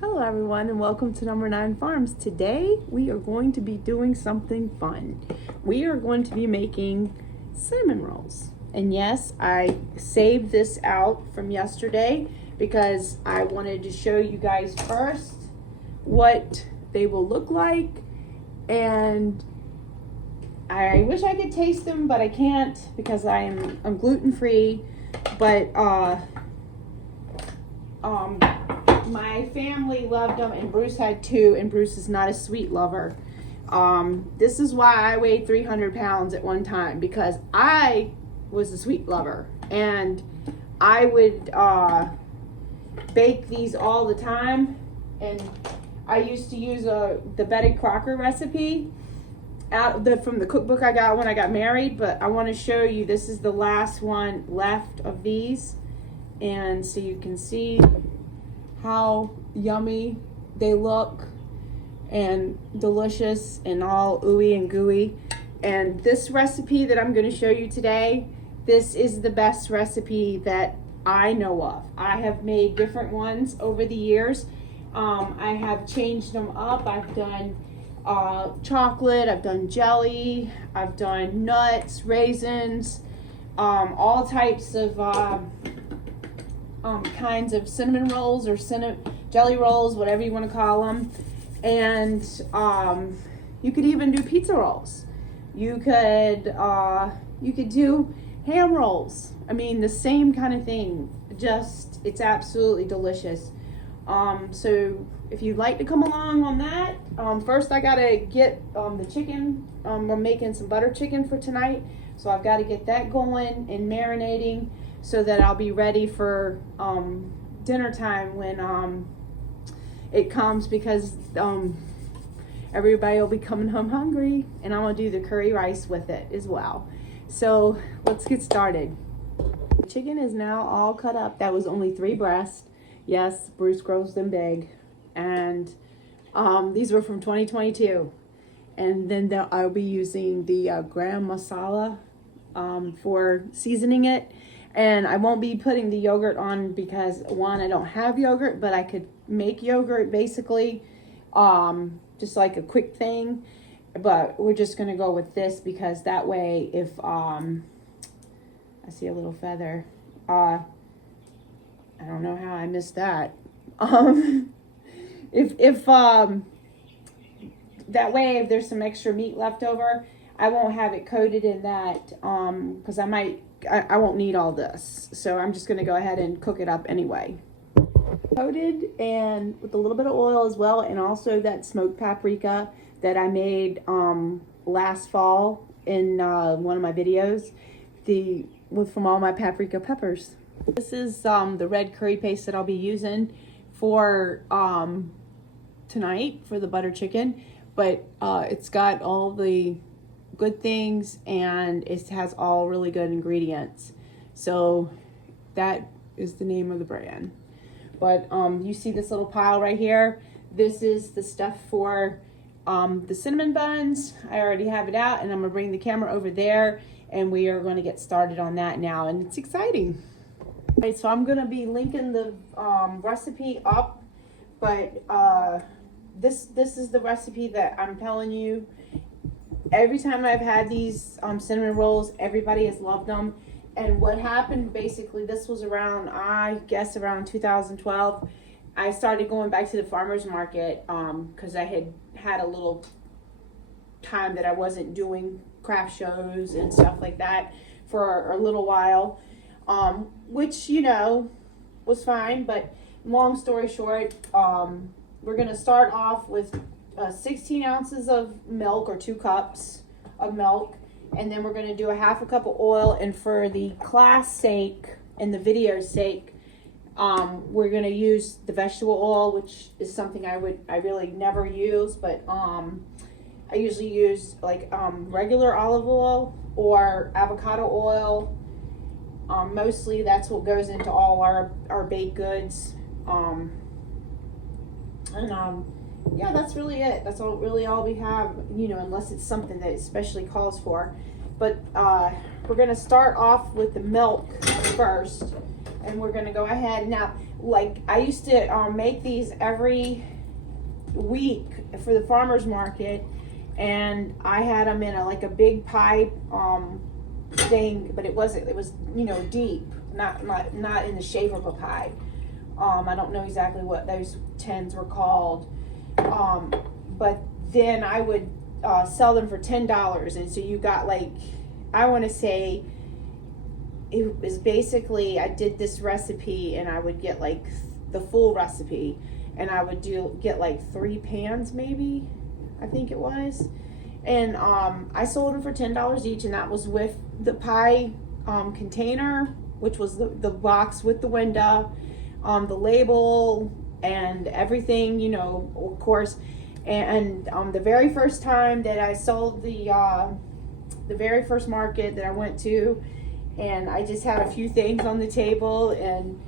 Hello everyone and welcome to Number 9 Farms. Today we are going to be doing something fun. We are going to be making cinnamon rolls. And yes, I saved this out from yesterday because I wanted to show you guys first what they will look like. And I wish I could taste them, but I can't because I'm gluten-free. But my family loved them, and Bruce had two, and Bruce is not a sweet lover. This is why I weighed 300 pounds at one time, because I was a sweet lover, and I would bake these all the time. And I used to use the Betty Crocker recipe from the cookbook I got when I got married, but I want to show you, this is the last one left of these, and so you can see how yummy they look and delicious and all ooey and gooey. And this recipe that I'm going to show you today, this is the best recipe that I know of. I have made different ones over the years. I have changed them up. I've done chocolate, I've done jelly, I've done nuts, raisins, all types of kinds of cinnamon rolls or jelly rolls, whatever you want to call them. And you could even do pizza rolls. You could do ham rolls. I mean, the same kind of thing. Just, it's absolutely delicious. So if you'd like to come along on that, first I gotta get the chicken. We're making some butter chicken for tonight, so I've got to get that going and marinating so that I'll be ready for dinner time when it comes, because everybody will be coming home hungry, and I'm gonna do the curry rice with it as well. So let's get started. The chicken is now all cut up. That was only 3 breasts. Yes, Bruce grows them big. And these were from 2022. And then I'll be using the gram masala for seasoning it. And I won't be putting the yogurt on because, one, I don't have yogurt, but I could make yogurt basically, just like a quick thing. But we're just going to go with this because that way, if I see a little feather, I don't know how I missed that. If that way, if there's some extra meat left over, I won't have it coated in that, because I won't need all this. So I'm just going to go ahead and cook it up anyway. Coated and with a little bit of oil as well, and also that smoked paprika that I made last fall in one of my videos, from all my paprika peppers. This is the red curry paste that I'll be using for tonight for the butter chicken, but it's got all the good things and it has all really good ingredients. So that is the name of the brand. But you see this little pile right here? This is the stuff for the cinnamon buns. I already have it out, and I'm gonna bring the camera over there, and we are going to get started on that now, and it's exciting. Okay, so I'm going to be linking the recipe up, but this is the recipe that I'm telling you. Every time I've had these cinnamon rolls, everybody has loved them. And what happened, basically, this was around, I guess, around 2012. I started going back to the farmer's market because I had a little time that I wasn't doing craft shows and stuff like that for a little while. Which, you know, was fine, but long story short, we're going to start off with 16 ounces of milk, or 2 cups of milk, and then we're going to do a half a cup of oil. And for the class sake and the video's sake, we're going to use the vegetable oil, which is something I really never use, but I usually use like regular olive oil or avocado oil. Mostly that's what goes into all our baked goods. Yeah, that's really it. That's all we have, you know, unless it's something that especially calls for. But we're going to start off with the milk first, and we're going to go ahead. Now, like I used to make these every week for the farmers market, and I had them in a big pie thing, but it was deep, not in the shape of a pie. I don't know exactly what those tins were called, but then I would sell them for $10, and so you got I want to say it was basically, I did this recipe and I would get the full recipe, and I would get 3 pans maybe, I think it was, and I sold them for $10 each, and that was with the pie container, which was the box with the window, the label and everything, of course. And the very first time that I sold the very first market that I went to, and I just had a few things on the table, and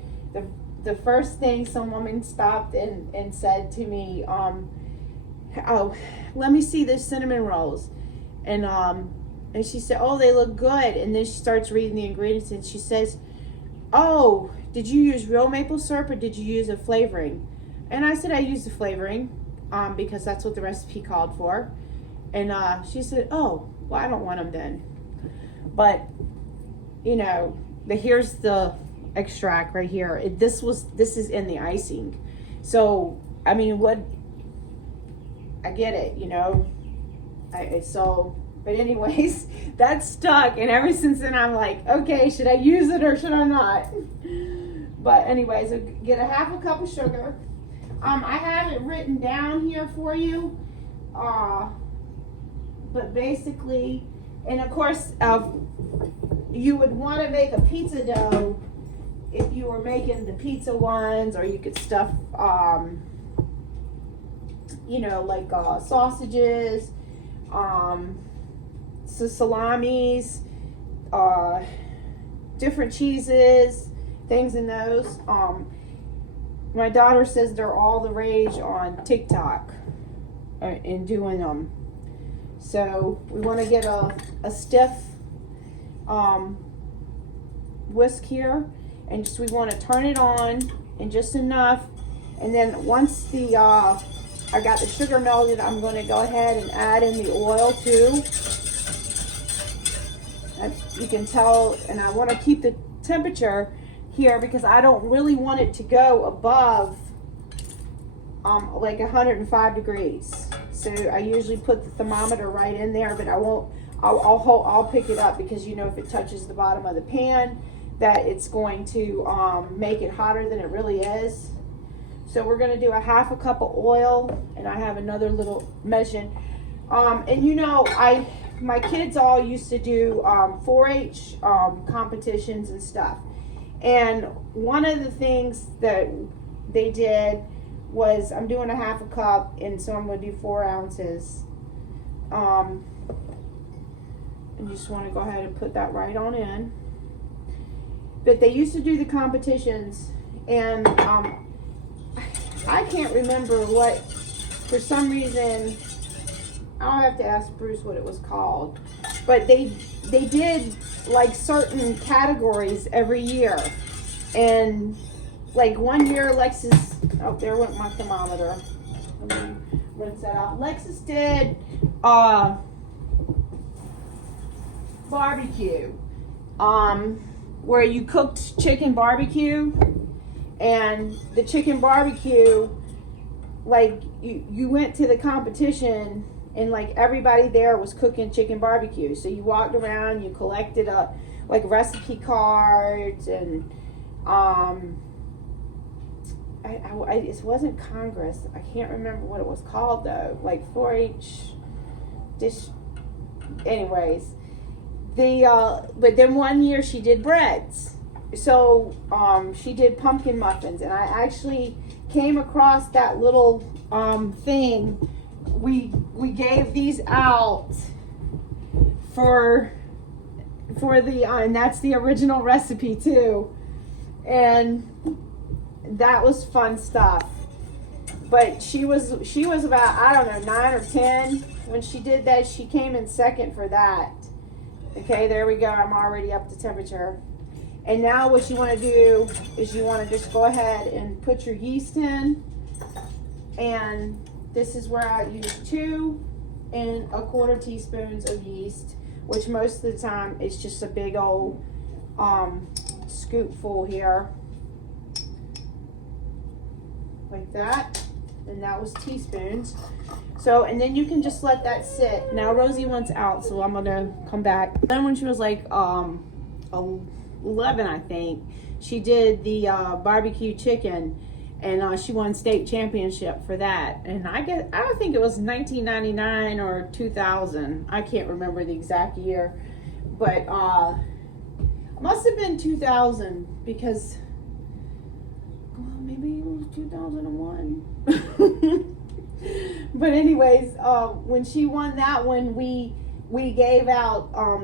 the first thing some woman stopped and said to me, oh, let me see those cinnamon rolls. And she said, oh, they look good. And then she starts reading the ingredients, and she says, oh, did you use real maple syrup or did you use a flavoring? And I said, I used the flavoring because that's what the recipe called for. And she said, oh, well, I don't want them then. But, here's the extract right here. This is in the icing. So, I mean, I get it, but anyways, that stuck, and ever since then I'm like, okay, should I use it or should I not? But anyways, get a half a cup of sugar. I have it written down here for you, but basically, and of course, you would want to make a pizza dough if you were making the pizza ones, or you could stuff, sausages, so salamis, different cheeses, things in those. My daughter says they're all the rage on TikTok in doing them. So we want to get a stiff whisk here, and we want to turn it on and just enough. And then once I got the sugar melted, I'm going to go ahead and add in the oil too. You can tell, and I want to keep the temperature here because I don't really want it to go above 105 degrees. So I usually put the thermometer right in there, but I won't. I'll pick it up because if it touches the bottom of the pan, that it's going to make it hotter than it really is. So we're going to do a half a cup of oil, and I have another little measure. And my kids all used to do 4-H competitions and stuff. And one of the things that they did was, I'm doing a half a cup, and so I'm going to do 4 ounces. And you just want to go ahead and put that right on in. But they used to do the competitions, and I can't remember what, for some reason, I'll have to ask Bruce what it was called, but they did certain categories every year. And 1 year Lexus, oh, there went my thermometer. Let me rinse that off. Lexus did barbecue, where you cooked chicken barbecue, and the chicken barbecue, you went to the competition, and everybody there was cooking chicken barbecue. So you walked around, you collected recipe cards, and it wasn't Congress. I can't remember what it was called though. 4-H dish. Anyways, but then one year she did breads. So she did pumpkin muffins, and I actually came across that little thing. We gave these out for the and that's the original recipe too, and that was fun stuff. But she was about, I don't know, 9 or 10 when she did that. She came in second for that. Okay, there we go. I'm already up to temperature. And now what you want to do is you want to just go ahead and put your yeast in. And this is where I use 2 1/4 teaspoons of yeast, which most of the time it's just a big old scoop full here. Like that. And that was teaspoons. So, and then you can just let that sit. Now Rosie wants out, so I'm gonna come back. Then when she was like 11, I think, she did the barbecue chicken, and she won state championship for that. And I don't think it was 1999 or 2000. I can't remember the exact year, but it must have been 2000 because, well, maybe it was 2001. But anyways, when she won that one, we gave out a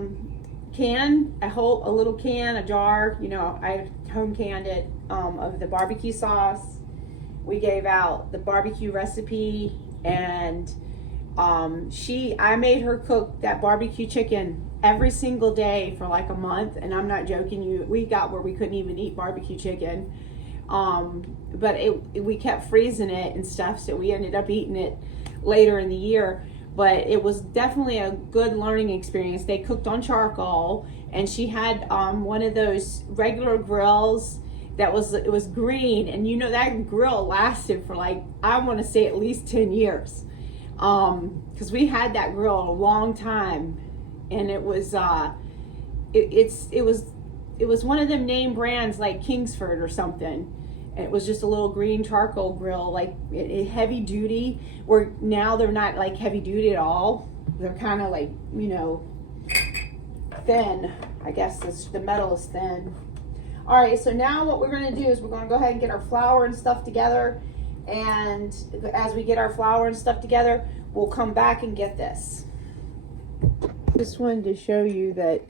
little can, a jar, you know, I home canned it, of the barbecue sauce. We gave out the barbecue recipe, and I made her cook that barbecue chicken every single day for like a month, and I'm not joking. We got where we couldn't even eat barbecue chicken. But we kept freezing it and stuff, so we ended up eating it later in the year. But it was definitely a good learning experience. They cooked on charcoal, and she had one of those regular grills it was green, and you know that grill lasted for like, I want to say at least 10 years, because we had that grill a long time, and it was it was one of them name brands like Kingsford or something. It was just a little green charcoal grill, like heavy duty, where now they're not like heavy duty at all. They're kind of like, you know, thin. I guess the metal is thin. All right, so now what we're going to do is we're going to go ahead and get our flour and stuff together. And as we get our flour and stuff together, we'll come back and get this. Just wanted to show you that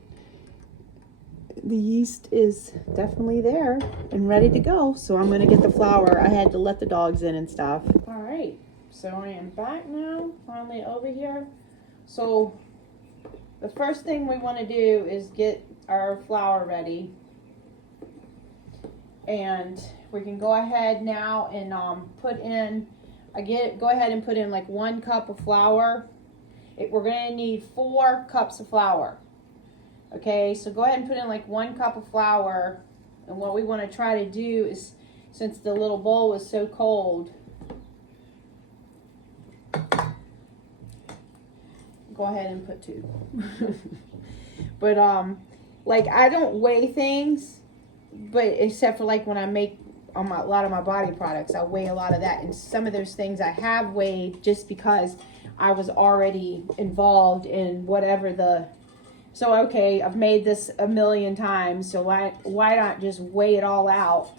the yeast is definitely there and ready to go. So I'm going to get the flour. I had to let the dogs in and stuff. All right, so I am back now, finally over here. So the first thing we want to do is get our flour ready. And we can go ahead now and put in, go ahead and put in like 1 cup of flour. We're going to need 4 cups of flour. Okay, so go ahead and put in like 1 cup of flour. And what we want to try to do is, since the little bowl is so cold, go ahead and put 2. But like, I don't weigh things, but except for like when I make a lot of my body products, I weigh a lot of that. And some of those things I have weighed just because I was already involved in whatever so okay, I've made this a million times, so why not just weigh it all out?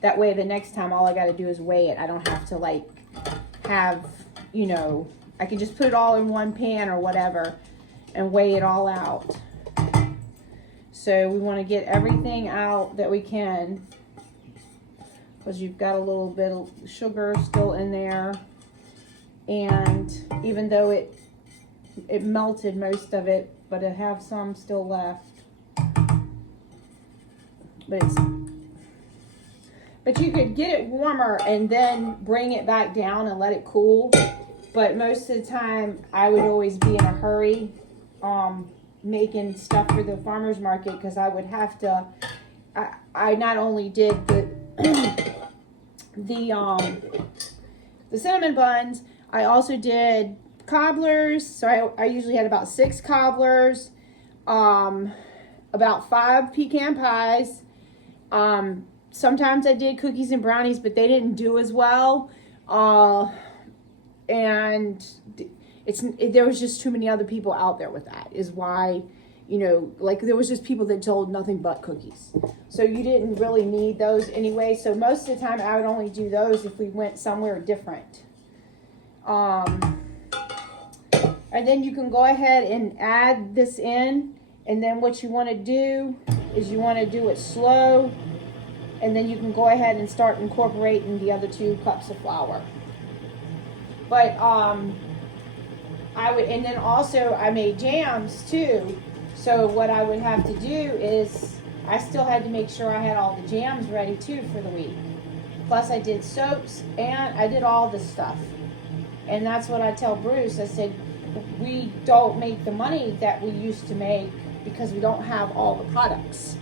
That way the next time all I got to do is weigh it. I don't have to like have, you know, I can just put it all in one pan or whatever and weigh it all out. So we want to get everything out that we can, because you've got a little bit of sugar still in there. And even though it melted most of it, but I have some still left. But you could get it warmer and then bring it back down and let it cool. But most of the time, I would always be in a hurry making stuff for the farmer's market, because I would have to, I not only did the cinnamon buns, I also did cobblers. So I usually had about 6 cobblers, about 5 pecan pies. Sometimes I did cookies and brownies, but they didn't do as well. And there was just too many other people out there with that, is why, you know, like there was just people that sold nothing but cookies. So you didn't really need those anyway. So most of the time I would only do those if we went somewhere different. And then you can go ahead and add this in. And then what you want to do is you want to do it slow. And then you can go ahead and start incorporating the other 2 cups of flour. But and then also I made jams too. So what I would have to do is I still had to make sure I had all the jams ready too for the week. Plus I did soaps and I did all this stuff. And that's what I tell Bruce. I said, we don't make the money that we used to make because we don't have all the products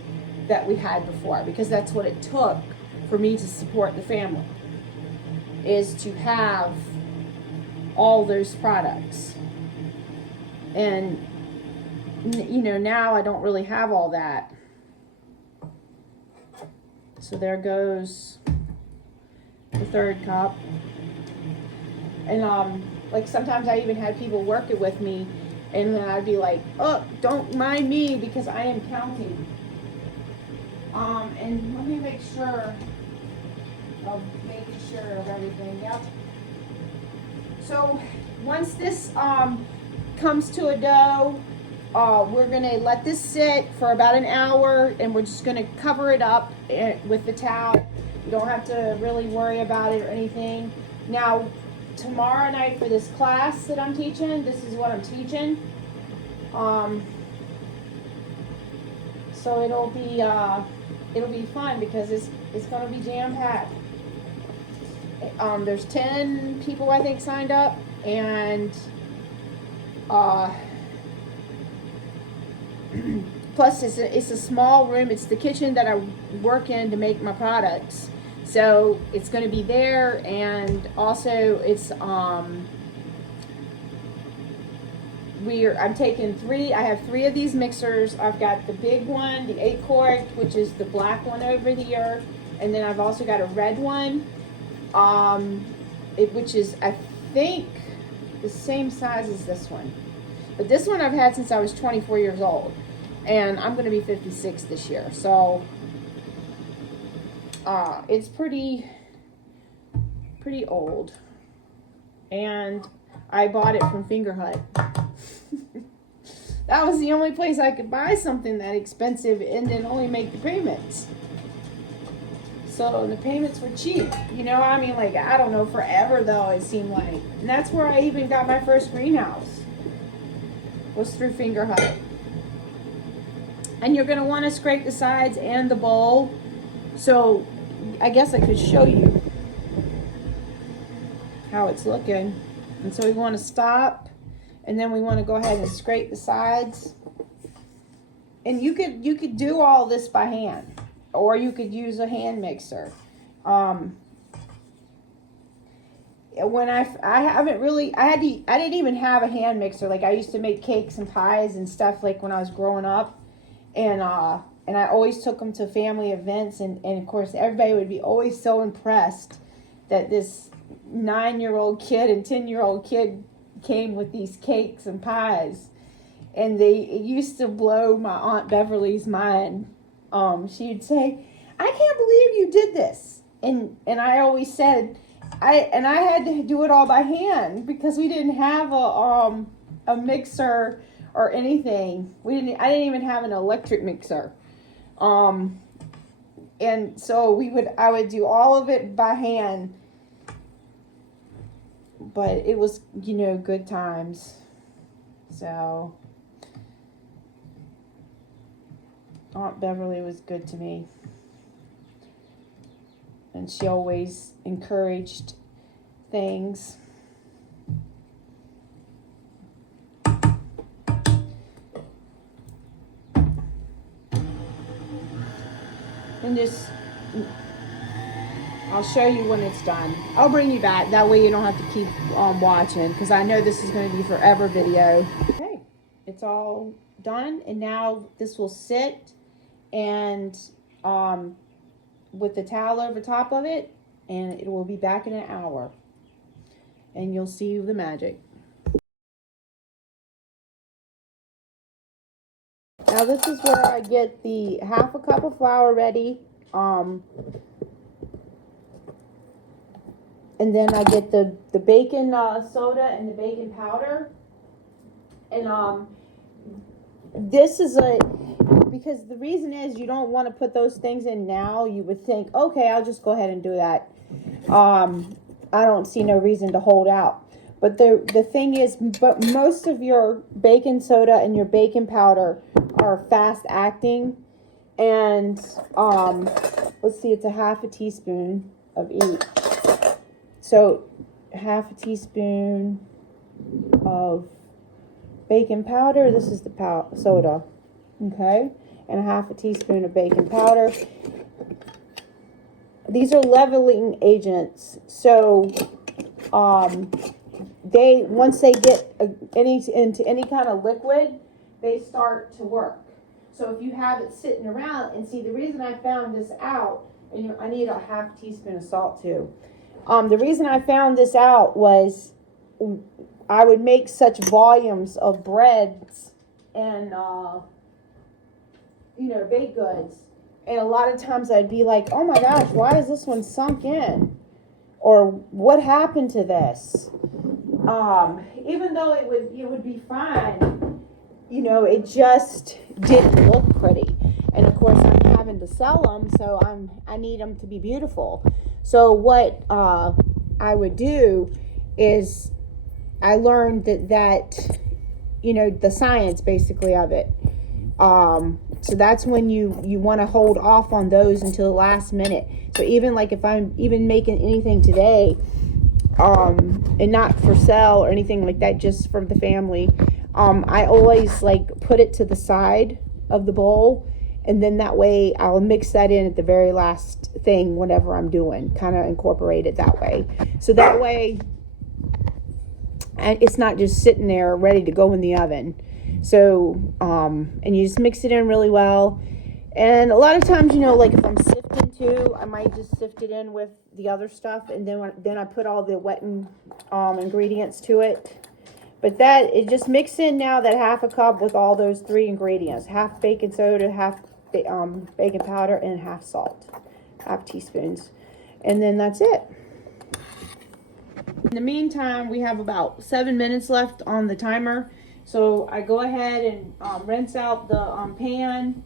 that we had before, because that's what it took for me to support the family, is to have all those products. And you know, now I don't really have all that. So there goes the third cup. And like sometimes I even had people working with me, and then I'd be like, oh, don't mind me because I am counting. And let me make sure of making sure of everything. Yep. So once this comes to a dough, we're gonna let this sit for about an hour, and we're just gonna cover it up with the towel. You don't have to really worry about it or anything. Now, tomorrow night for this class that I'm teaching, this is what I'm teaching. So it'll be fun because it's gonna be jam-packed. There's 10 people I think signed up, and plus it's a small room. It's the kitchen that I work in to make my products. So it's going to be there, and also it's I'm taking I have 3 of these mixers. I've got the big one, the 8-quart, which is the black one over here, and then I've also got a red one, which is I think the same size as this one. But this one I've had since I was 24 years old, and I'm going to be 56 this year. So it's pretty old, and I bought it from Finger Hut. That was the only place I could buy something that expensive and then only make the payments. So the payments were cheap, you know. I mean, like, I don't know, forever though it seemed like, and that's where I even got my first greenhouse, was through Finger Hut. And you're gonna want to scrape the sides and the bowl. So I guess I could show you how it's looking. And so we want to stop, and then we want to go ahead and scrape the sides. And you could do all this by hand, or you could use a hand mixer. When I didn't even have a hand mixer. Like, I used to make cakes and pies and stuff like when I was growing up, and I always took them to family events, and of course everybody would be always so impressed that this 9-year-old kid and 10-year-old kid came with these cakes and pies. And it used to blow my Aunt Beverly's mind. She'd say, I can't believe you did this. And I always said, I had to do it all by hand because we didn't have a mixer or anything. I didn't even have an electric mixer. And so I would do all of it by hand. But it was, you know, good times. So Aunt Beverly was good to me. And she always encouraged things. And just, I'll show you when it's done. I'll bring you back. That way you don't have to keep watching, because I know this is going to be forever video. Okay, it's all done, and now this will sit, and with the towel over top of it, and it will be back in an hour, and you'll see the magic. Now this is where I get the half a cup of flour ready, and then I get the baking soda and the baking powder. And this is because the reason is you don't want to put those things in now. You would think, okay, I'll just go ahead and do that. I don't see no reason to hold out. But the thing is, but most of your baking soda and your baking powder are fast acting. And let's see, it's a half a teaspoon of each. So half a teaspoon of baking powder. This is the soda, okay, and a half a teaspoon of baking powder. These are leveling agents, so they, once they get into any kind of liquid, they start to work. So if you have it sitting around, and see, the reason I found this out, and I need a half teaspoon of salt too. The reason I found this out was I would make such volumes of breads and baked goods, and a lot of times I'd be like, oh my gosh, why is this one sunk in? Or what happened to this? Even though it would be fine, it just didn't look pretty. And of course I'm having to sell them, so I need them to be beautiful. So what I would do is I learned that the science basically of it. So that's when you want to hold off on those until the last minute. So even like if I'm even making anything today, and not for sale or anything like that, just for the family, I always like put it to the side of the bowl, and then that way I'll mix that in at the very last thing whatever I'm doing, kind of incorporate it that way. So that way it's not just sitting there ready to go in the oven. So and you just mix it in really well. And a lot of times, like if I'm sifting too, I might just sift it in with the other stuff, and then I put all the wet ingredients to it. But it just mix in now that half a cup with all those 3 ingredients: half baking soda, half baking powder, and half salt, half teaspoons, and then that's it. In the meantime, we have about 7 minutes left on the timer, so I go ahead and rinse out the pan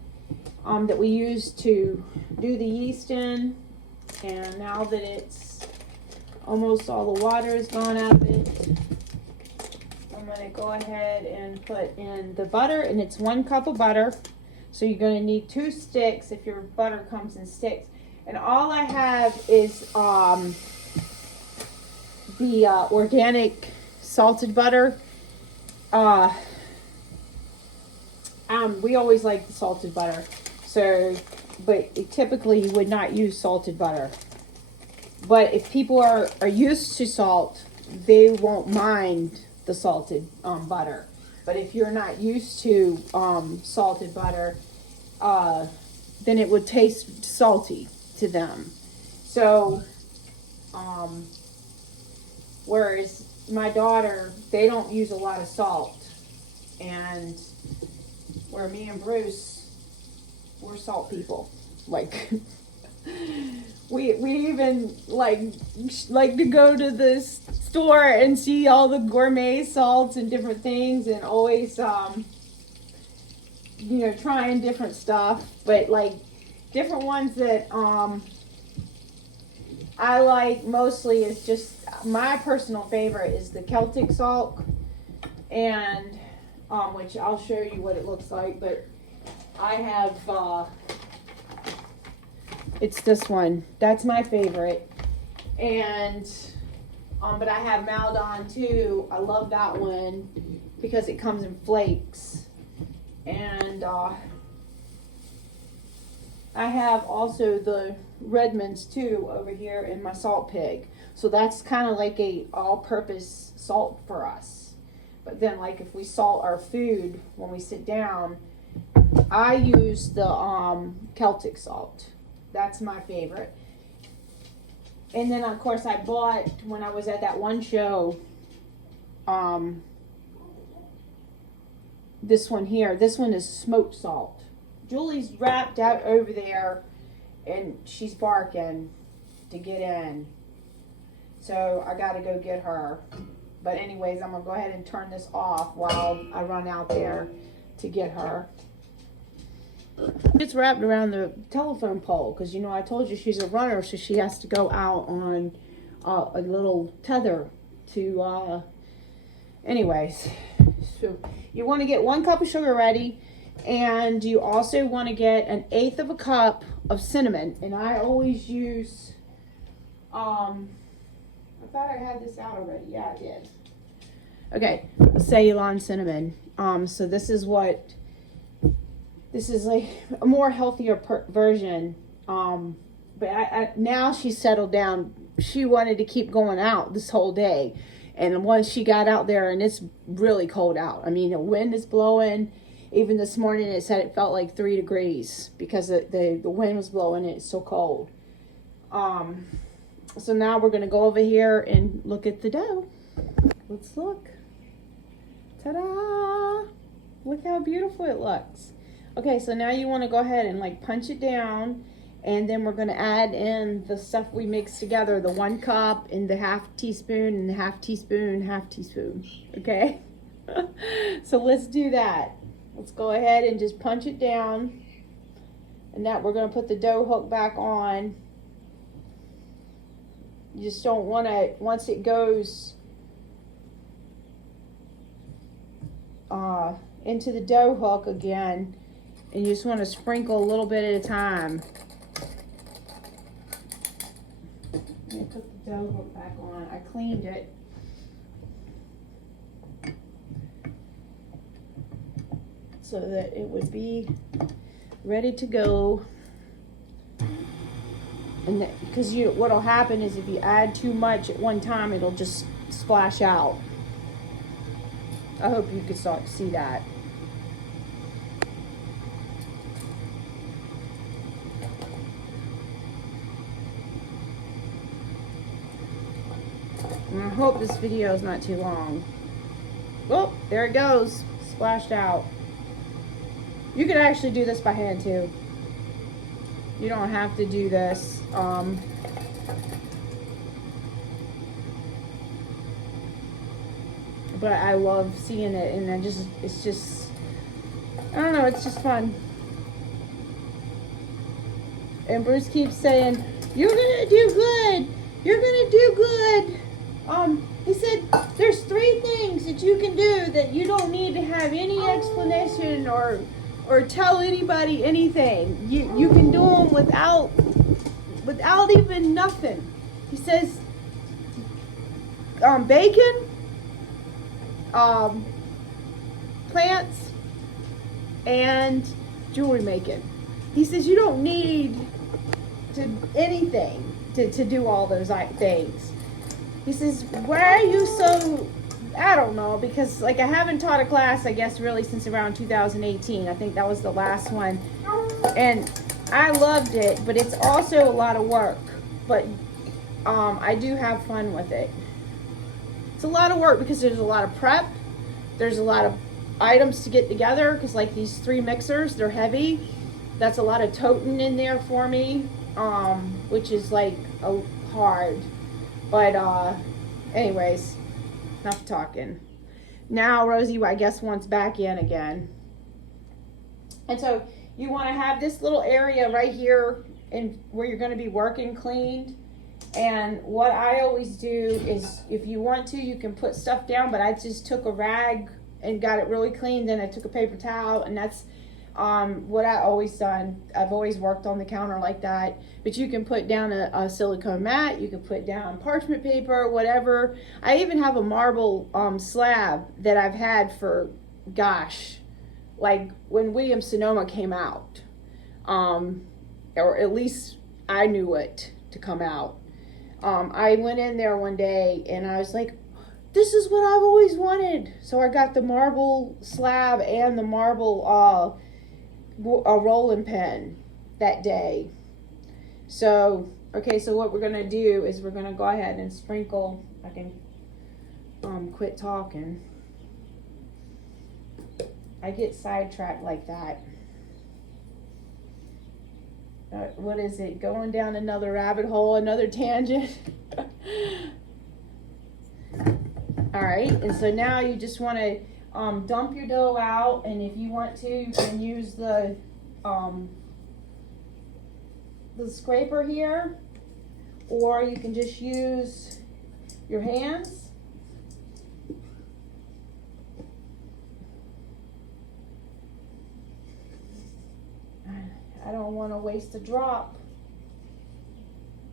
that we used to do the yeast in. And now that it's almost all the water is gone out of it, I'm going to go ahead and put in the butter, and it's 1 cup of butter. So you're going to need 2 sticks if your butter comes in sticks. And all I have is the organic salted butter. We always like the salted butter. So, but typically you would not use salted butter. But if people are used to salt, they won't mind the salted butter. But if you're not used to salted butter, then it would taste salty to them. So, whereas my daughter, they don't use a lot of salt. And where me and Bruce, we're salt people. Like, we even like to go to the store and see all the gourmet salts and different things, and always trying different stuff. But like different ones that I like mostly is just, my personal favorite is the Celtic salt, and which I'll show you what it looks like. But I have it's this one. That's my favorite. And but I have Maldon too. I love that one because it comes in flakes. And I have also the Redmonds too over here in my salt pig. So that's kind of like a all-purpose salt for us. But then like if we salt our food when we sit down, I use the Celtic salt. That's my favorite. And then of course I bought, when I was at that one show, this one here. This one is smoked salt. Julie's wrapped out over there and she's barking to get in. So I gotta go get her. But anyways, I'm gonna go ahead and turn this off while I run out there to get her. It's wrapped around the telephone pole because I told you she's a runner, so she has to go out on a little tether to anyways. So you want to get 1 cup of sugar ready. And you also want to get 1/8 of a cup of cinnamon. And I always use, I thought I had this out already. Yeah, I did. Okay, Ceylon cinnamon. So this is like a more healthier version. But now she's settled down. She wanted to keep going out this whole day. And once she got out there, and it's really cold out. I mean, the wind is blowing. Even this morning it said it felt like 3 degrees because the wind was blowing and it's so cold. So now we're going to go over here and look at the dough. Let's look. Ta-da! Look how beautiful it looks. Okay, so now you want to go ahead and like punch it down. And then we're going to add in the stuff we mixed together, the 1 cup and the 1/2 teaspoon and the 1/2 teaspoon, 1/2 teaspoon. Okay? So let's do that. Let's go ahead and just punch it down. And that we're going to put the dough hook back on. You just don't want to, once it goes into the dough hook again, and you just want to sprinkle a little bit at a time. Let me put the dough hook back on. I cleaned it. So that it would be ready to go. And because what'll happen is if you add too much at one time, it'll just splash out. I hope you can start to see that. And I hope this video is not too long. Oh, there it goes. Splashed out. You could actually do this by hand too. You don't have to do this. But I love seeing it, and it's just, I don't know, it's just fun. And Bruce keeps saying, "You're gonna do good. You're gonna do good." He said, "There's 3 things that you can do that you don't need to have any explanation or tell anybody anything. You can do them without even nothing." He says, bacon, plants, and jewelry making. He says you don't need anything to do all those things. He says, "Why are you so," I don't know, because like I haven't taught a class, I guess, really since around 2018. I think that was the last one. And I loved it, but it's also a lot of work. But I do have fun with it. It's a lot of work because there's a lot of prep. There's a lot of items to get together because like these 3 mixers, they're heavy. That's a lot of toting in there for me, which is like hard. But anyways, enough talking. Now Rosie, I guess, wants back in again. And so you want to have this little area right here in where you're going to be working cleaned. And what I always do is, if you want to, you can put stuff down, but I just took a rag and got it really clean. Then I took a paper towel, and that's what I always done. I've always worked on the counter like that. But you can put down a silicone mat, you can put down parchment paper, whatever. I even have a marble slab that I've had for, gosh, like when Williams-Sonoma came out, or at least I knew it to come out. I went in there one day and I was like, this is what I've always wanted. So I got the marble slab and the marble a rolling pin that day. So, okay, so what we're going to do is we're going to go ahead and sprinkle. I can quit talking. I get sidetracked like that. What is it? Going down another rabbit hole, another tangent. All right, and so now you just want to dump your dough out, and if you want to, you can use the scraper here, or you can just use your hands. don't want to waste a drop.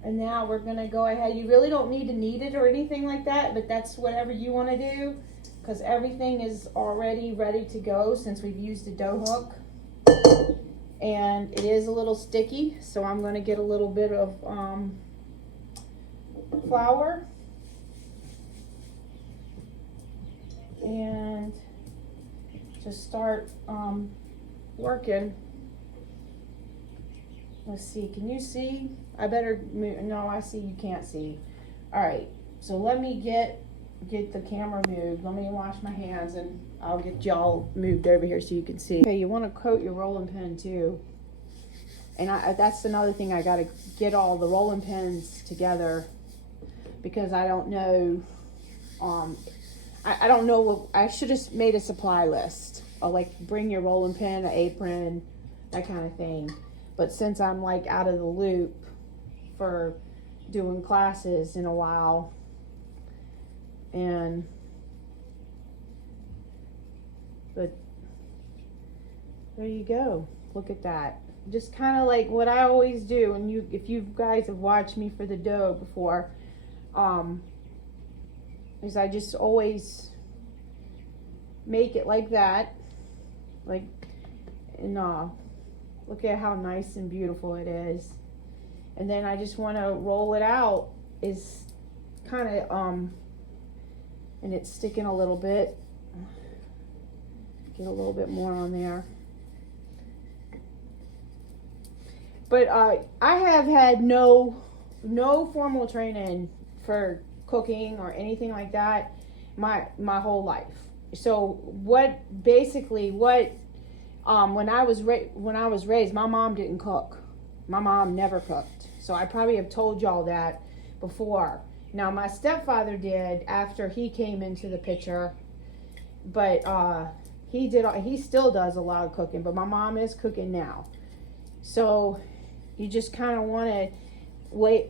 And now we're going to go ahead. You really don't need to knead it or anything like that, but that's whatever you want to do, because everything is already ready to go since we've used a dough hook. And it is a little sticky, so I'm going to get a little bit of flour. And just start working. Let's see, can you see? I better move. No, I see you can't see. All right, so let me get the camera moved. Let me wash my hands and I'll get y'all moved over here so you can see. Okay, you want to coat your rolling pin too. And that's another thing, I got to get all the rolling pins together because I don't know, I don't know what, I should have made a supply list. Or like bring your rolling pin, an apron, that kind of thing. But since I'm like out of the loop for doing classes in a while, but there you go. Look at that. Just kind of like what I always do. And if you guys have watched me for the dough before, is I just always make it like that, like, and look at how nice and beautiful it is. And then I just want to roll it out, is kind of and it's sticking a little bit. Get a little bit more on there. But I have had no formal training for cooking or anything like that my whole life. So when I was raised, my mom didn't cook. My mom never cooked. So I probably have told y'all that before. Now my stepfather did after he came into the picture, but he still does a lot of cooking, but my mom is cooking now. So you just kind of want to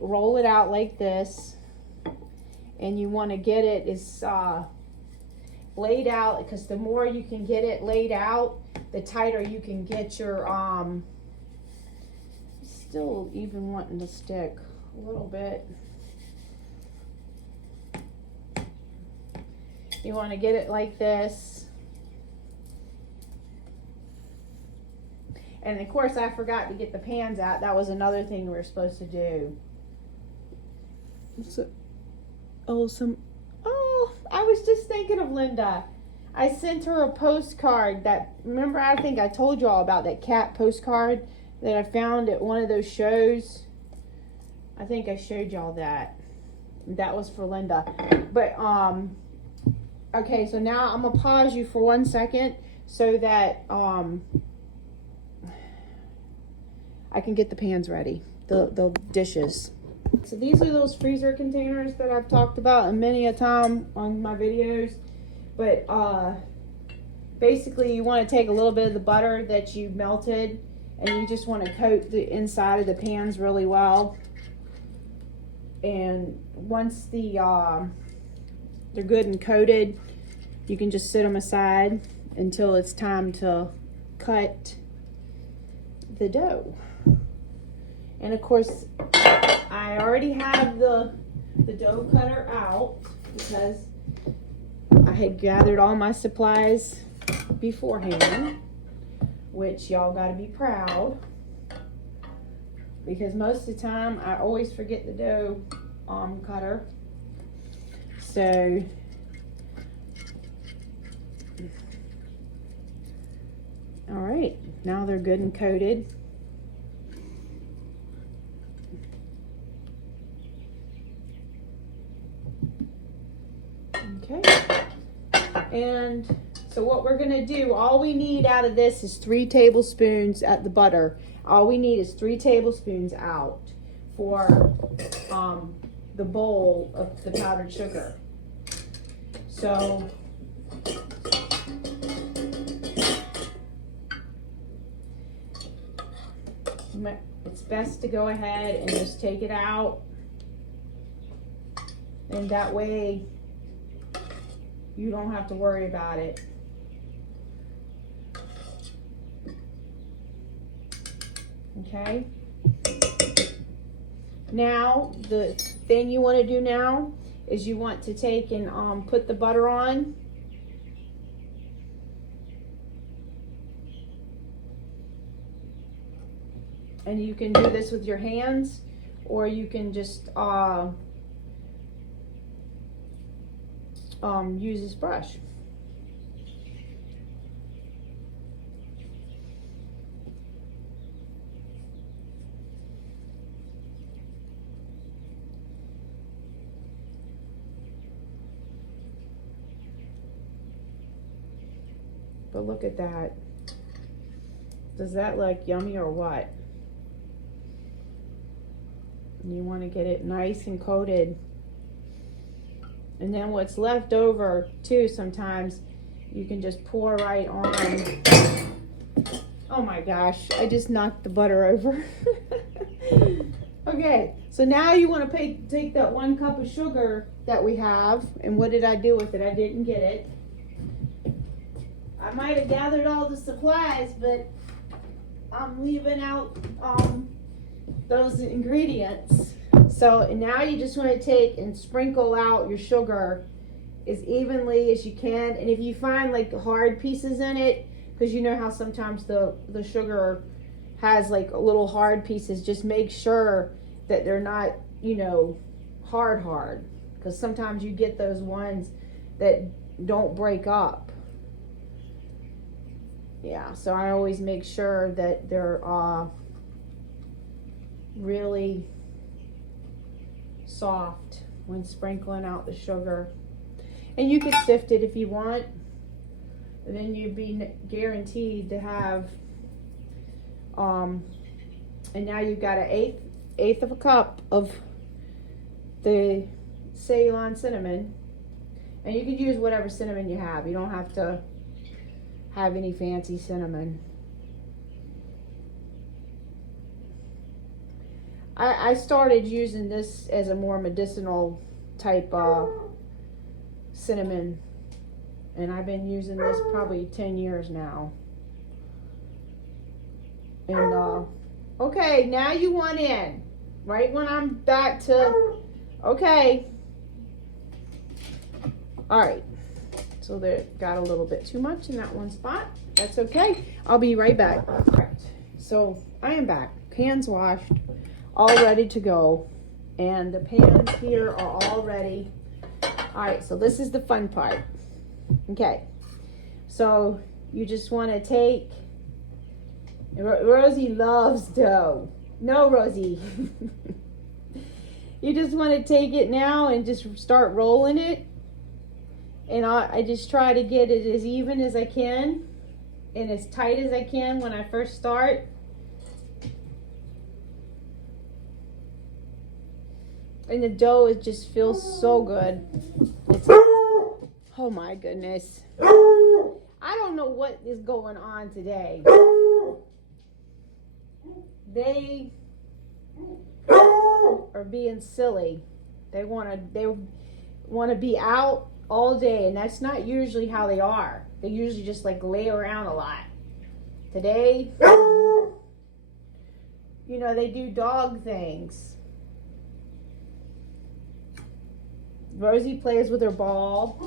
roll it out like this, and you want to get it as laid out, because the more you can get it laid out, the tighter you can get your still even wanting to stick a little bit. You want to get it like this. And of course I forgot to get the pans out. That was another thing we were supposed to do. I was just thinking of Linda. I sent her a postcard that, remember, I think I told you all about that cat postcard that I found at one of those shows. I think I showed y'all that. That was for Linda. But, okay, so now I'm gonna pause you for 1 second so that, I can get the pans ready, the dishes. So these are those freezer containers that I've talked about many a time on my videos. But basically you want to take a little bit of the butter that you melted, and you just want to coat the inside of the pans really well. And once they're good and coated, you can just set them aside until it's time to cut the dough. And of course, I already have the dough cutter out because I had gathered all my supplies beforehand, which y'all gotta be proud, because most of the time I always forget the dough cutter. So all right, now they're good and coated. Okay, and so what we're gonna do, all we need out of this is 3 tablespoons at the butter. All we need is 3 tablespoons out for the bowl of the powdered sugar. So it's best to go ahead and just take it out, and that way you don't have to worry about it. Okay. Now, the thing you want to do now is you want to take and put the butter on. And you can do this with your hands, or you can just use this brush. But look at that. Does that look yummy or what? And you want to get it nice and coated. And then what's left over too, sometimes you can just pour right on. Oh my gosh, I just knocked the butter over. Okay, so now you want to take that 1 cup of sugar that we have, and what did I do with it? I didn't get it. I might have gathered all the supplies, but I'm leaving out those ingredients. So now you just want to take and sprinkle out your sugar as evenly as you can. And if you find like hard pieces in it, because you know how sometimes the sugar has like little hard pieces, just make sure that they're not, you know, hard. Because sometimes you get those ones that don't break up. Yeah, so I always make sure that they're really soft when sprinkling out the sugar. And you can sift it if you want, and then you'd be guaranteed to have and now you've got an eighth of a cup of the Ceylon cinnamon, and you can use whatever cinnamon you have. You don't have to have any fancy cinnamon. I started using this as a more medicinal type cinnamon, and I've been using this probably 10 years now. And okay, now you want in right when I'm back to okay. All right, so there got a little bit too much in that one spot. That's okay, I'll be right back. All right, so I am back, hands washed, all ready to go, and the pans here are all ready. All right, so this is the fun part. Okay, so you just want to take, Rosie loves dough. No, Rosie. You just want to take it now and just start rolling it. And I just try to get it as even as I can and as tight as I can when I first start. And the dough, it just feels so good. Oh my goodness. I don't know what is going on today. They are being silly. They want to be out all day, and that's not usually how they are. They usually just like lay around a lot. Today, you know, they do dog things. Rosie plays with her ball.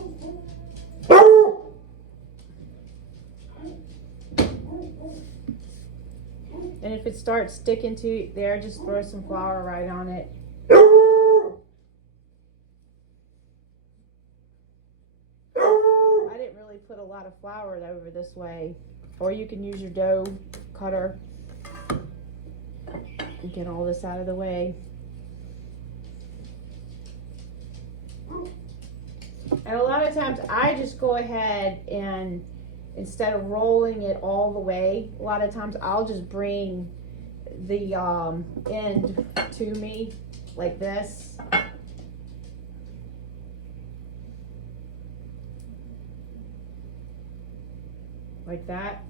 And if it starts sticking to there, just throw some flour right on it. I didn't really put a lot of flour over this way. Or you can use your dough cutter and get all this out of the way. And a lot of times I just go ahead and instead of rolling it all the way, a lot of times I'll just bring the end to me like this. Like that.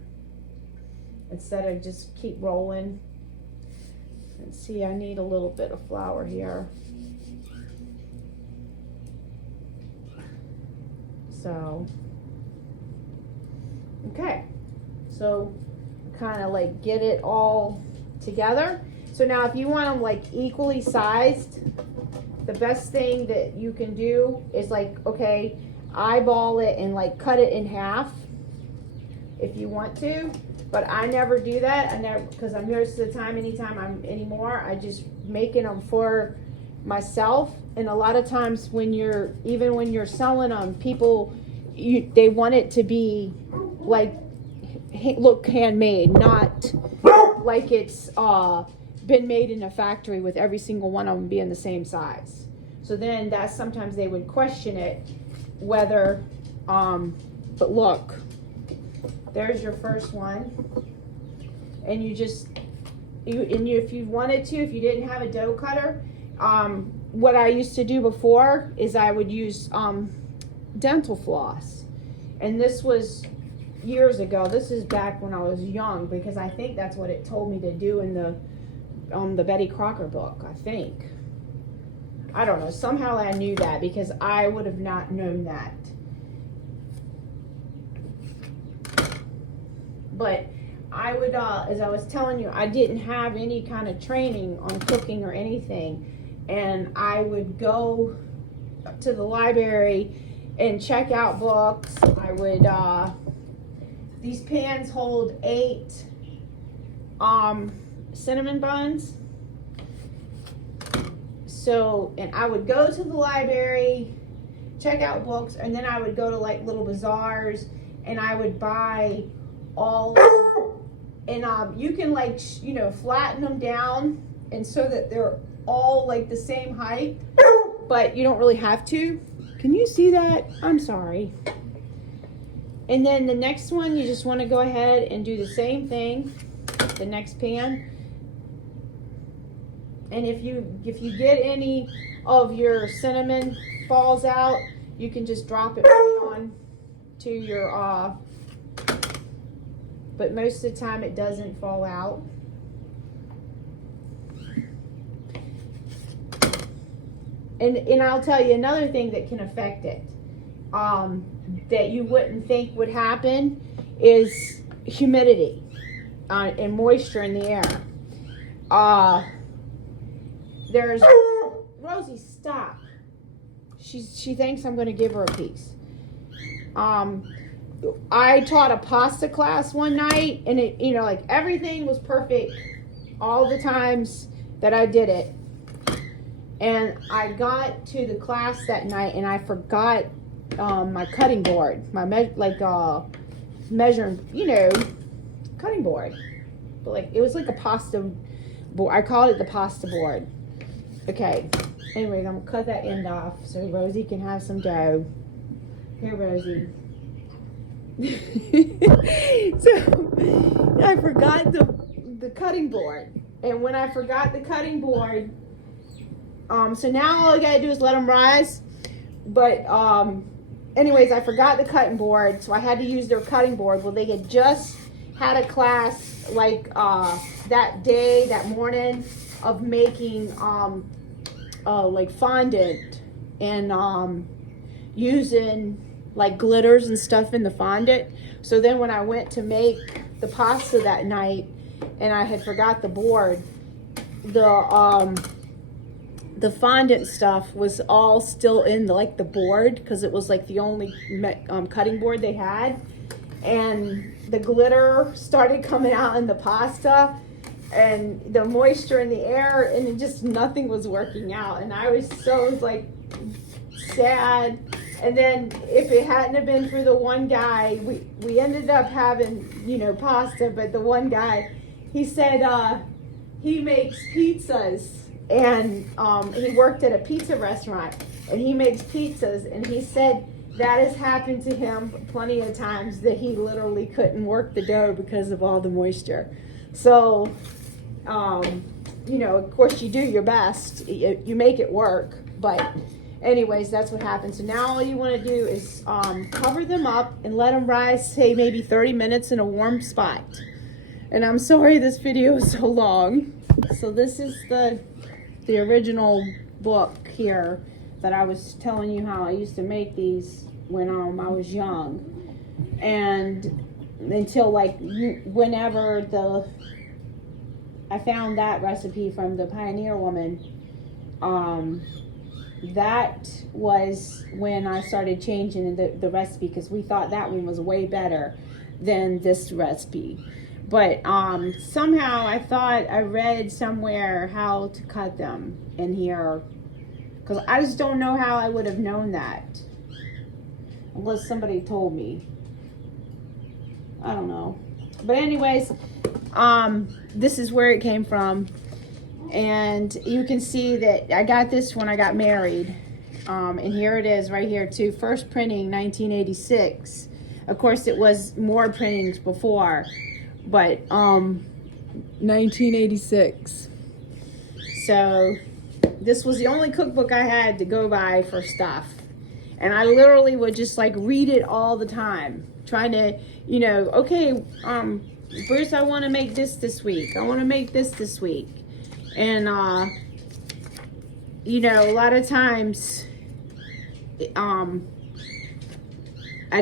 Instead of just keep rolling. And see, I need a little bit of flour here. So, okay, so kind of like get it all together. So now if you want them like equally sized, the best thing that you can do is like, okay, eyeball it and like cut it in half if you want to. But I never do that. I never, because I'm most of the time, anymore, I just making them for myself. And a lot of times when you're selling them, people, they want it to be like, look handmade, not like it's been made in a factory with every single one of them being the same size. So then that's sometimes they would question it whether, but look, there's your first one. And if you wanted to, if you didn't have a dough cutter, what I used to do before is I would use dental floss. And this was years ago. This is back when I was young, because I think that's what it told me to do in the Betty Crocker book, I think. I don't know. Somehow I knew that, because I would have not known that. But I would, as I was telling you, I didn't have any kind of training on cooking or anything. And I would go to the library and check out books. I would, these pans hold 8 cinnamon buns. So, and I would go to the library, check out books, and then I would go to like little bazaars, and I would buy all, and you can like, flatten them down, and so that they're all like the same height, but you don't really have to. Can you see that? I'm sorry. And then the next one, you just want to go ahead and do the same thing, the next pan. And if you get any of your cinnamon falls out, you can just drop it right on to your, but most of the time it doesn't fall out. And I'll tell you another thing that can affect it, that you wouldn't think would happen, is humidity and moisture in the air. There's Rosie, stop. She thinks I'm going to give her a piece. I taught a pasta class one night, and it, like everything was perfect all the times that I did it. And I got to the class that night, and I forgot my cutting board, my measuring, cutting board. But like it was like a pasta board. I called it the pasta board. Okay. Anyways, I'm gonna cut that end off so Rosie can have some dough. Here, Rosie. So I forgot the cutting board, and when I forgot the cutting board, so now all I gotta do is let them rise. But anyways, I forgot the cutting board, so I had to use their cutting board. Well, they had just had a class like that morning of making like fondant and using like glitters and stuff in the fondant. So then when I went to make the pasta that night and I had forgot the board, the fondant stuff was all still in the board, because it was like the only cutting board they had, and the glitter started coming out in the pasta and the moisture in the air, and it just nothing was working out, and I was so like sad. And then if it hadn't have been for the one guy, we ended up having pasta, but the one guy, he said he makes pizzas, and he worked at a pizza restaurant, and he makes pizzas, and he said that has happened to him plenty of times, that he literally couldn't work the dough because of all the moisture. So, of course you do your best, you make it work, but anyways, that's what happens. So now all you want to do is cover them up and let them rise, say maybe 30 minutes in a warm spot. And I'm sorry this video is so long. So this is the original book here that I was telling you how I used to make these when I was young, and until like whenever I found that recipe from the Pioneer Woman. That was when I started changing the recipe, because we thought that one was way better than this recipe. But somehow I thought I read somewhere how to cut them in here, because I just don't know how I would have known that unless somebody told me. I don't know. But anyways, this is where it came from. And you can see that I got this when I got married. And here it is right here too. First printing, 1986. Of course, it was more printings before, but 1986. So this was the only cookbook I had to go by for stuff. And I literally would just like read it all the time, trying to, you know, okay, Bruce, I want to make this week. I want to make this week. And, you know, a lot of times, I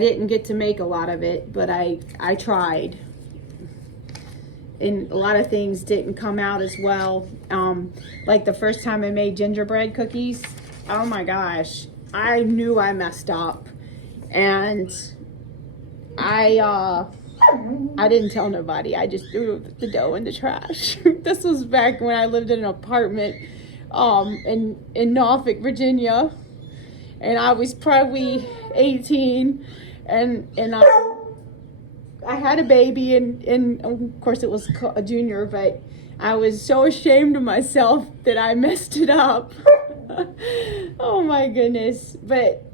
didn't get to make a lot of it, but I tried. And a lot of things didn't come out as well. Like the first time I made gingerbread cookies, oh my gosh, I knew I messed up. And I didn't tell nobody. I just threw the dough in the trash. This was back when I lived in an apartment in Norfolk, Virginia. And I was probably 18, and I had a baby, and of course it was a junior, but I was so ashamed of myself that I messed it up. Oh my goodness. But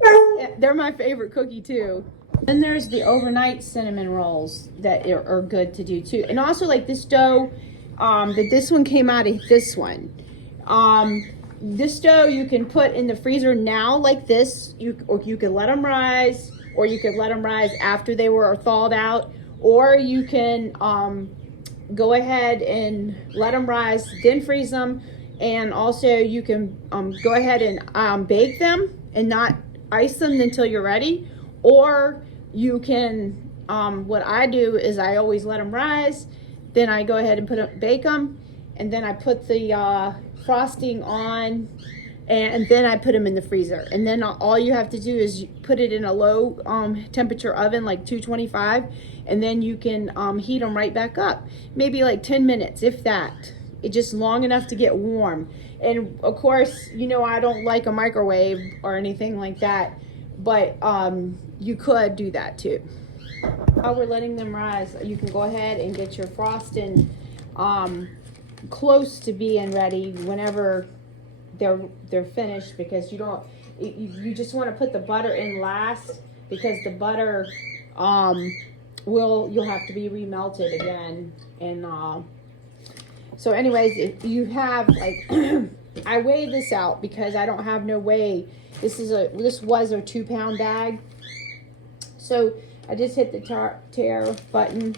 they're my favorite cookie too. Then there's the overnight cinnamon rolls that are good to do too. And also like this dough, that this one came out of this one. This dough you can put in the freezer now like this. You could let them rise, or you could let them rise after they were thawed out, or you can go ahead and let them rise, then freeze them. And also you can go ahead and bake them and not ice them until you're ready. Or you can, what I do is I always let them rise, then I go ahead and bake them, and then I put the frosting on, and then I put them in the freezer. And then all you have to do is put it in a low temperature oven, like 225, and then you can heat them right back up. Maybe like 10 minutes, if that. It's just long enough to get warm. And of course, you know, I don't like a microwave or anything like that, but you could do that too. While we're letting them rise, you can go ahead and get your frosting close to being ready whenever they're finished, because you just want to put the butter in last, because the butter you'll have to be remelted again. And so anyways, if you have like I weighed this out because I don't have no weigh. This was a 2-pound bag. So I just hit the tare button,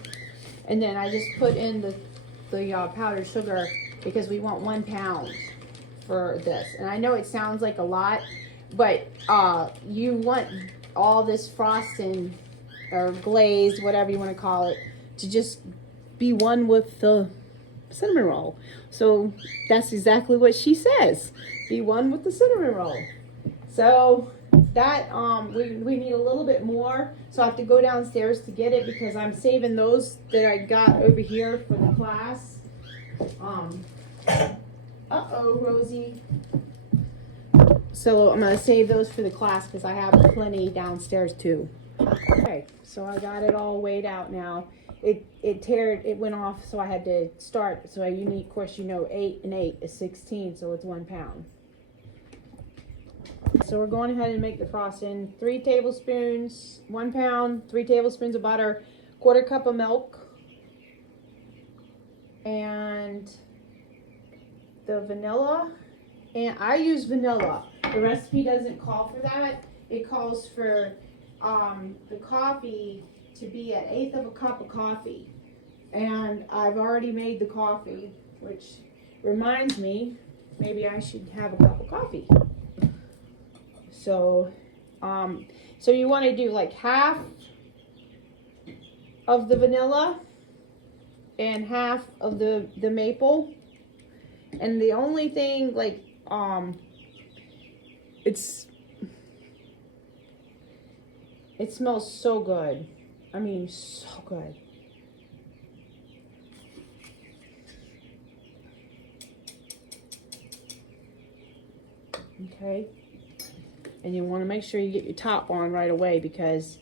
and then I just put in the powdered sugar, because we want 1 pound for this. And I know it sounds like a lot, but you want all this frosting or glaze, whatever you want to call it, to just be one with the cinnamon roll. So that's exactly what she says. Be one with the cinnamon roll. So that we need a little bit more, so I have to go downstairs to get it, because I'm saving those that I got over here for the class. Uh-oh, Rosie. So I'm gonna save those for the class, because I have plenty downstairs too. Okay, so I got it all weighed out now. It went off, so I had to start. So you need, of course, you know, 8 and 8 is 16, so it's 1 pound. So we're going ahead and make the frosting. 3 tablespoons, 1 pound, 3 tablespoons of butter, 1/4 cup of milk, and the vanilla. And I use vanilla. The recipe doesn't call for that. It calls for the coffee to be an 1/8 of a cup of coffee. And I've already made the coffee, which reminds me, maybe I should have a cup of coffee. So, so you want to do like half of the vanilla and half of the maple. And the only thing, like, it smells so good. I mean, so good. Okay. And you want to make sure you get your top on right away, because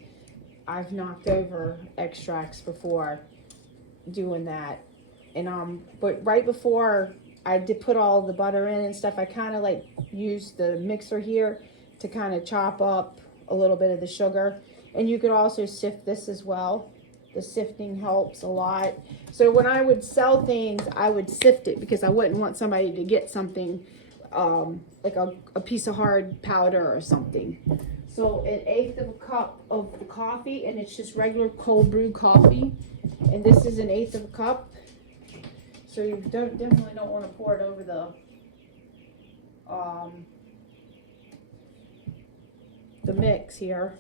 I've knocked over extracts before doing that. And but right before I did put all the butter in and stuff, I kind of like used the mixer here to kind of chop up a little bit of the sugar. And you could also sift this as well. The sifting helps a lot. So when I would sell things, I would sift it, because I wouldn't want somebody to get something like a piece of hard powder or something. So 1/8 of a cup of coffee, and it's just regular cold brew coffee. And this is 1/8 of a cup. So you definitely don't want to pour it over the mix here.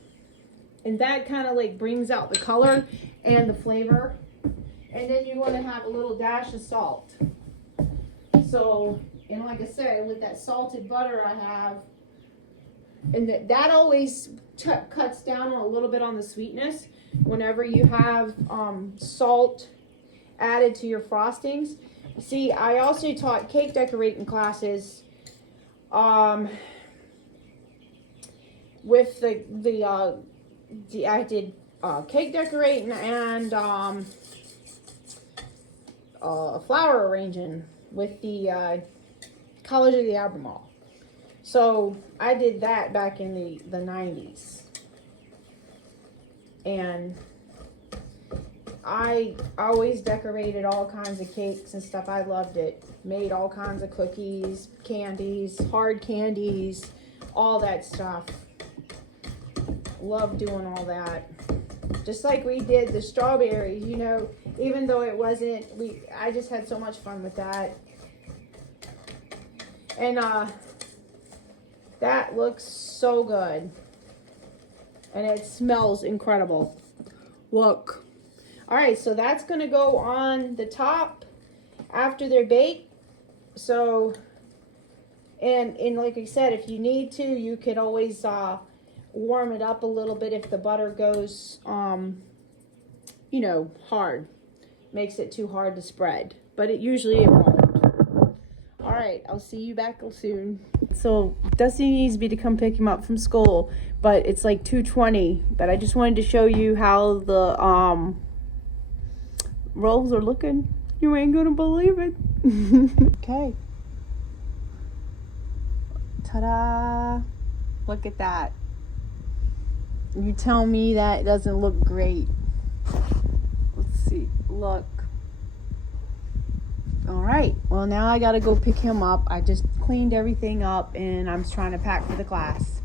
And that kind of like brings out the color and the flavor. And then you want to have a little dash of salt. So, and like I said, with that salted butter I have, and that always cuts down a little bit on the sweetness whenever you have salt added to your frostings. See, I also taught cake decorating classes with I did cake decorating and flower arranging with the College of the Albemarle. So I did that back in the 90s. And I always decorated all kinds of cakes and stuff. I loved it. Made all kinds of cookies, candies, hard candies, all that stuff. Love doing all that. Just like we did the strawberries, you know, even though it wasn't, I just had so much fun with that. And that looks so good. And it smells incredible. Look. All right, so that's going to go on the top after they're baked. So, and like I said, if you need to, you could always warm it up a little bit if the butter goes, you know, hard. Makes it too hard to spread. But it won't. All right, I'll see you back soon. So Dusty needs me to come pick him up from school, but it's like 2:20. But I just wanted to show you how the rolls are looking. You ain't gonna believe it. Okay. Ta-da! Look at that. You tell me that doesn't look great. Let's see. Look. All right. Well, now I gotta go pick him up. I just cleaned everything up and I'm trying to pack for the class.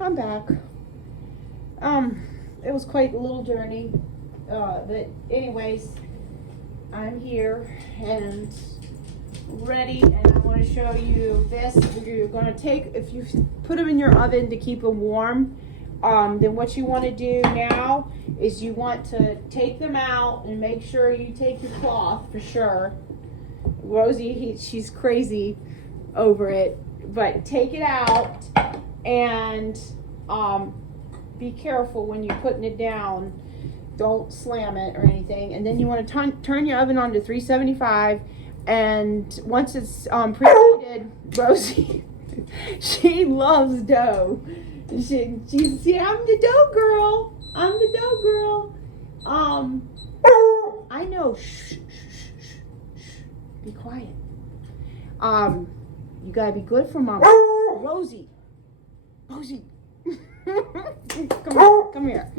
I'm back. It was quite a little journey. But anyways, I'm here and ready, and I want to show you this. You're going to take, if you put them in your oven to keep them warm, then what you want to do now is you want to take them out and make sure you take your cloth for sure. Rosie, she's crazy over it, but take it out and be careful when you're putting it down. Don't slam it or anything. And then you want to turn your oven on to 375, and once it's preheated, Rosie, she loves dough. She's see, I'm the dough girl. I'm the dough girl. I know. Shh, shh, shh, shh, shh. Be quiet. You gotta be good for Mama. Rosie. Rosie. Come here.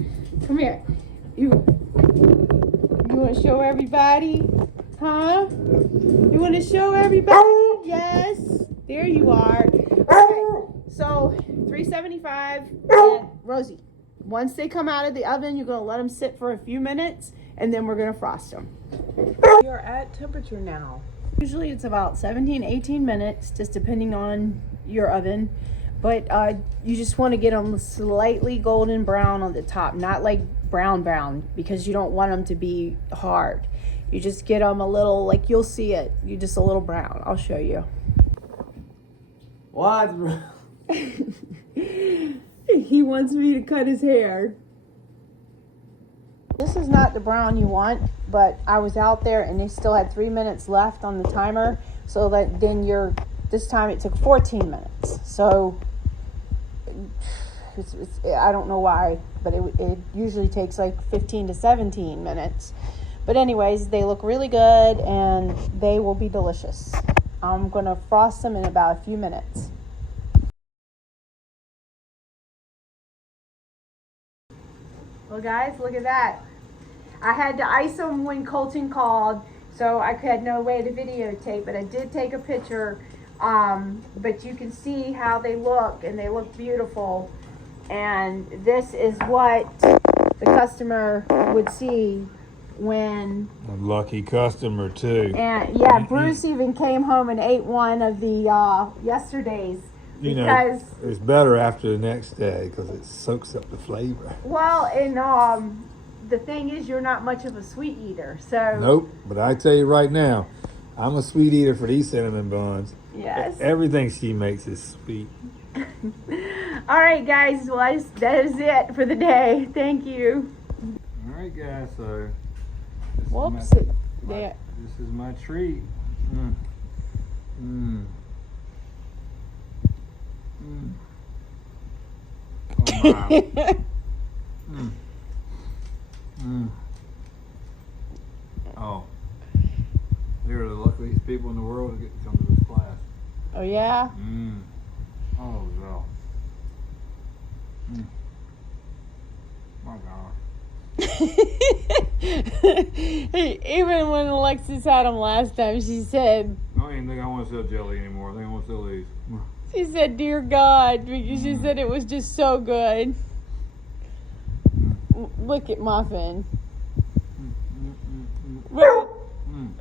Come here. You want to show everybody? Huh? You want to show everybody? Yes. There you are. Okay. So 375 and Rosie. Once they come out of the oven, you're going to let them sit for a few minutes, and then we're going to frost them. We are at temperature now. Usually it's about 17, 18 minutes, just depending on your oven. But you just want to get them slightly golden brown on the top, not like brown, because you don't want them to be hard. You just get them a little, like you'll see it. You just a little brown. I'll show you. What? He wants me to cut his hair. This is not the brown you want, but I was out there and they still had 3 minutes left on the timer. So that then this time it took 14 minutes. So I don't know why, but it usually takes like 15 to 17 minutes. But anyways, they look really good and they will be delicious. I'm going to frost them in about a few minutes. Well guys, look at that. I had to ice them when Colton called, so I had no way to videotape, but I did take a picture. But you can see how they look, and they look beautiful. And this is what the customer would see when... A lucky customer too. And yeah, Bruce even came home and ate one of the yesterday's. You know, it's better after the next day because it soaks up the flavor. Well, and the thing is, you're not much of a sweet eater, so... Nope, but I tell you right now, I'm a sweet eater for these cinnamon buns. Yes. Everything she makes is sweet. All right, guys. Well, that is it for the day. Thank you. All right, guys. So, Whoops. This is my treat. Mm. Mm. Mm. Oh my. Mm. Mm. Oh. They're the luckiest people in the world to get to come to this class. Oh, yeah? Mm. Oh, no. Mm. My God. Even when Alexis had them last time, she said... I don't even think I want to sell jelly anymore. I think I want to sell these. She said, "Dear God," because she said it was just so good. Look at Muffin.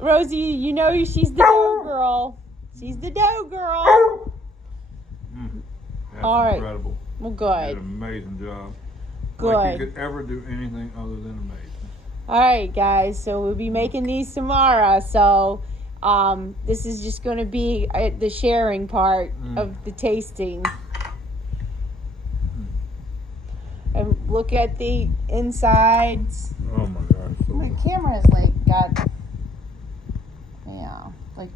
Rosie, you know she's the dough girl. She's the dough girl. That's all right. Incredible. Well, You good. did an amazing job. Good. Like you could ever do anything other than amazing. All right, guys. So we'll be making these tomorrow. So this is just going to be the sharing part of the tasting. And look at the insides. Oh my God. My camera is like got, yeah, like